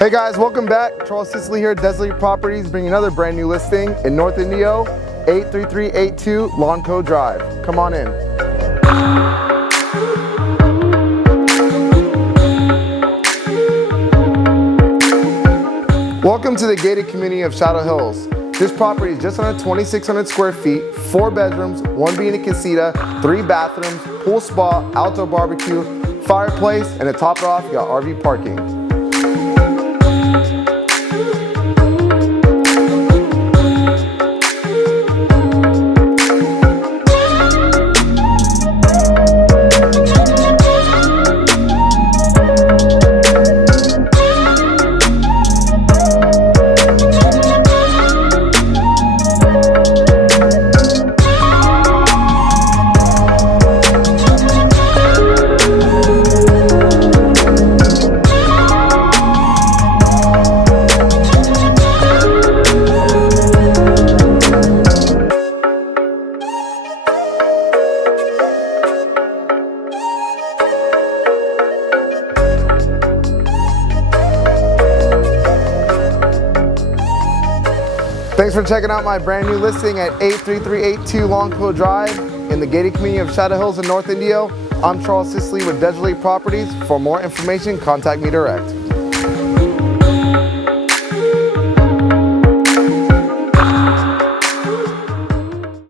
Hey guys, welcome back. Charles Scicli here at Desolate Properties, bringing another brand new listing in North Indio, 83382 Lawn Cove Drive. Come on in. Welcome to the gated community of Shadow Hills. This property is just under 2,600 square feet, 4 bedrooms, 1 being a casita, 3 bathrooms, pool spa, outdoor barbecue, fireplace, and to top it off, you got RV parking. Thanks for checking out my brand new listing at 83382 Lawn Cove Drive in the gated community of Shadow Hills in North Indio. I'm Charles Scicli with Desolate Properties. For more information, contact me direct.